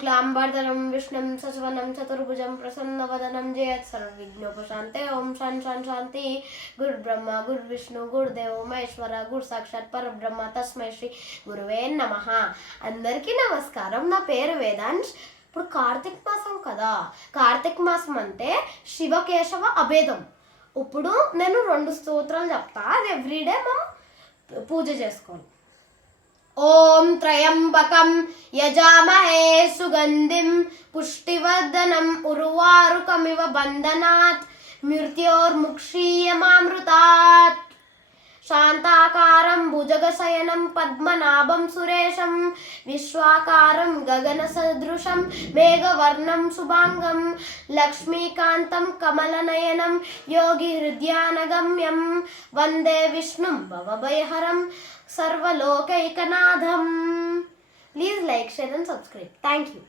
శుక్లాంబరధరం విష్ణుం శశివర్ణం చతుర్భుజం ప్రసన్నవదనం జయత్ సర్వవిఘ్నోపశాంతే. ఓం శాంతి. గురు బ్రహ్మ గురు విష్ణు గురుదేవో మహేశ్వర గురు సాక్షాత్ పరబ్రహ్మ తస్మై శ్రీ గురువే నమః. అందరికీ నమస్కారం. నా పేరు వేదాంశ్. ఇప్పుడు కార్తీక మాసం కదా. కార్తీక మాసం అంటే శివకేశవ అభేదం. ఇప్పుడు నేను 2 స్తోత్రాలు చెప్తా. అది ఎవ్రీడే మనం పూజ చేసుకోవాలి. ఓం త్రయంబకం యజామహే సుగంధిం పుష్టివర్ధనం ఉర్వారుకమివ బంధనాత్ మృత్యోర్ముక్షీయమామృతాత్. శాంతాకారం భుజగశయనం పద్మనాభం సురేశం విశ్వాకారం గగన సదృశం మేఘవర్ణం శుభాంగం లక్ష్మీకాంతం కమలనయనం యోగి హృదయానగమ్యం వందే విష్ణుం భవభయహరం సర్వలోకైకనాథం. Please like, share and subscribe. Thank you.